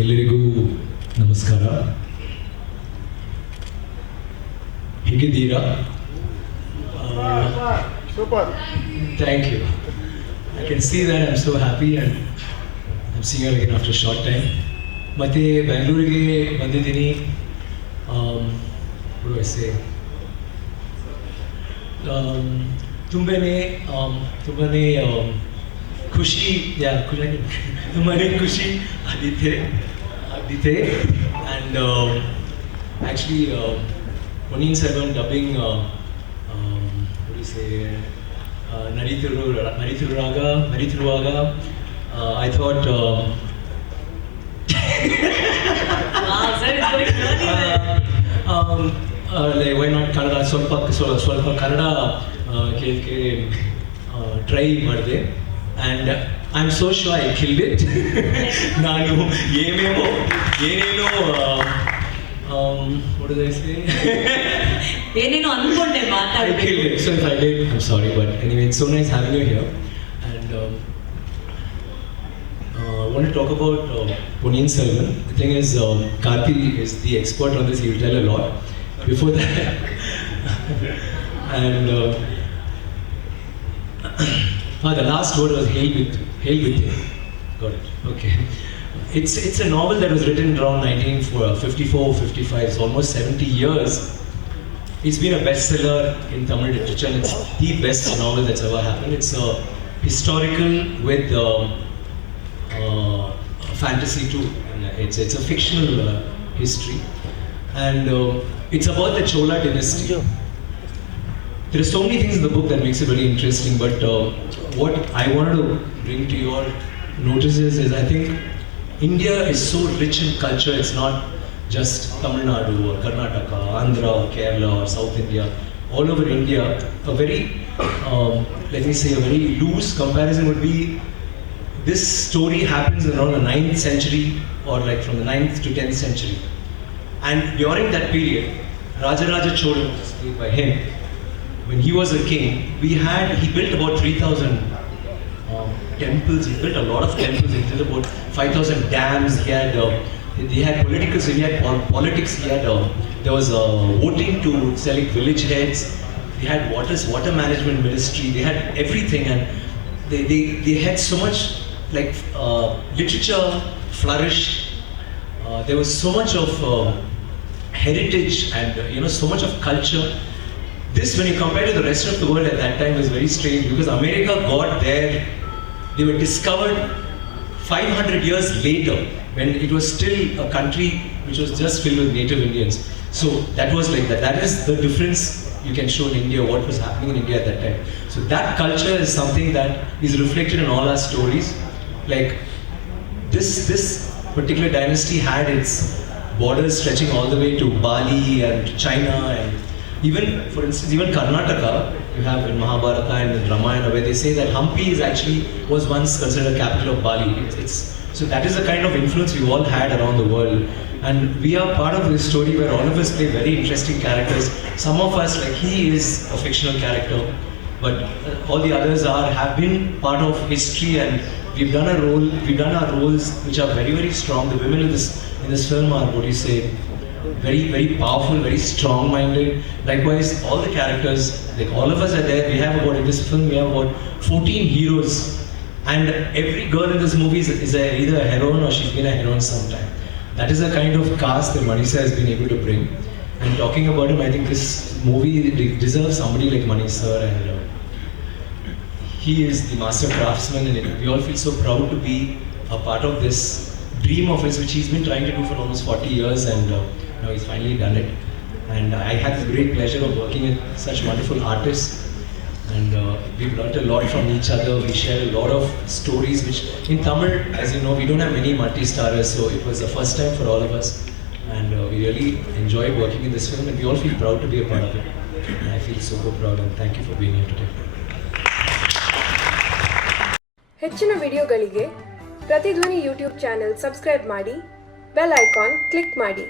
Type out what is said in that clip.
ಎಲ್ಲರಿಗೂ ನಮಸ್ಕಾರ. ಹೇಗಿದ್ದೀರಾ? Super. Thank you. I can see that I'm so happy and I'm seeing you again after a short time. ಮತ್ತೆ ಬೆಂಗಳೂರಿಗೆ ಬಂದಿದ್ದೀನಿ. What do I say? ತುಂಬನೇ ಖುಷಿ ತುಂಬನೇ ಖುಷಿ ಆಗಿದೆ and actually Ponniyin Selvan dubbing what do you say ನಡೀತಿರುವಾಗ I thought like why not Kannada ಸ್ವಲ್ಪ ಕನ್ನಡ ಕೇಳಕ್ಕೆ ಟ್ರೈ ಮಾಡಿದೆ and I'm so sure I killed it. ನಾನು ಏನೇನೋ what did I say? ಏನೇನೋ ಅನ್ಕೊಂಡೆ ಮಾತಾಡಿ. I killed it. So if I did, I'm sorry, but anyway, it's so nice having you here. And I want to talk about Ponniyin Selvan. The thing is, Karthi is the expert on this. He will tell a lot. Before that, and the last word was hail with you. Got it. Okay. It's a novel that was written around 1954-55. It's almost 70 years. It's been a bestseller in Tamil literature, and it's the best novel that's ever happened. It's a historical with fantasy too. It's a fictional history, and it's about the Chola dynasty. There are so many things in the book that makes it very interesting, but what I wanted to bring to your notices is I think India is so rich in culture. It's not just Tamil Nadu or Karnataka, Andhra or Kerala or South India. All over India, a very, let me say, a very loose comparison would be this story happens around the 9th century or like from the 9th to 10th century. And during that period, Rajaraja Chola, which is played by him, when he was a king, he built about 3,000 temples. He built a lot of temples. He built about 5,000 dams. He had politics. There was voting to select village heads. They had water management ministry. They had everything, and they had so much like literature flourished. There was so much of heritage and so much of culture. This, when you compare to the rest of the world at that time, was very strange because America got there. They were discovered 500 years later when it was still a country which was just filled with native Indians. So that was like that. That is the difference you can show in India, what was happening in India at that time. So that culture is something that is reflected in all our stories. Like this particular dynasty had its borders stretching all the way to Bali and China, and even, for instance, even Karnataka, you have in Mahabharata and in Ramayana where they say that Hampi was once considered a capital of Bali. So that is the kind of influence we all had around the world. And we are part of this story where all of us play very interesting characters. Some of us, like he is a fictional character, but all the others have been part of history, and we've done our roles which are very, very strong. The women in this film are, what do you say, very, very powerful, very strong-minded. Likewise, all the characters, like all of us are there. In this film, we have about 14 heroes. And every girl in this movie is either a heroine or she's been a heroine sometime. That is the kind of cast that Manisha has been able to bring. And talking about him, I think this movie deserves somebody like Manish sir. And he is the master craftsman, and we all feel so proud to be a part of this dream of his, which he's been trying to do for almost 40 years, and now he's finally done it. And I had the great pleasure of working with such wonderful artists, and we've learnt a lot from each other. We share a lot of stories, which in Tamil, as you know, we don't have many multi-starers, so it was the first time for all of us, and we really enjoyed working in this film, and we all feel proud to be a part of it. And I feel super proud, and thank you for being here today. ಹೆಚ್ಚಿನ ವಿಡಿಯೋಗಳಿಗೆ ಪ್ರತಿಧ್ವನಿ YouTube channel subscribe ಮಾಡಿ, bell icon click ಮಾಡಿ.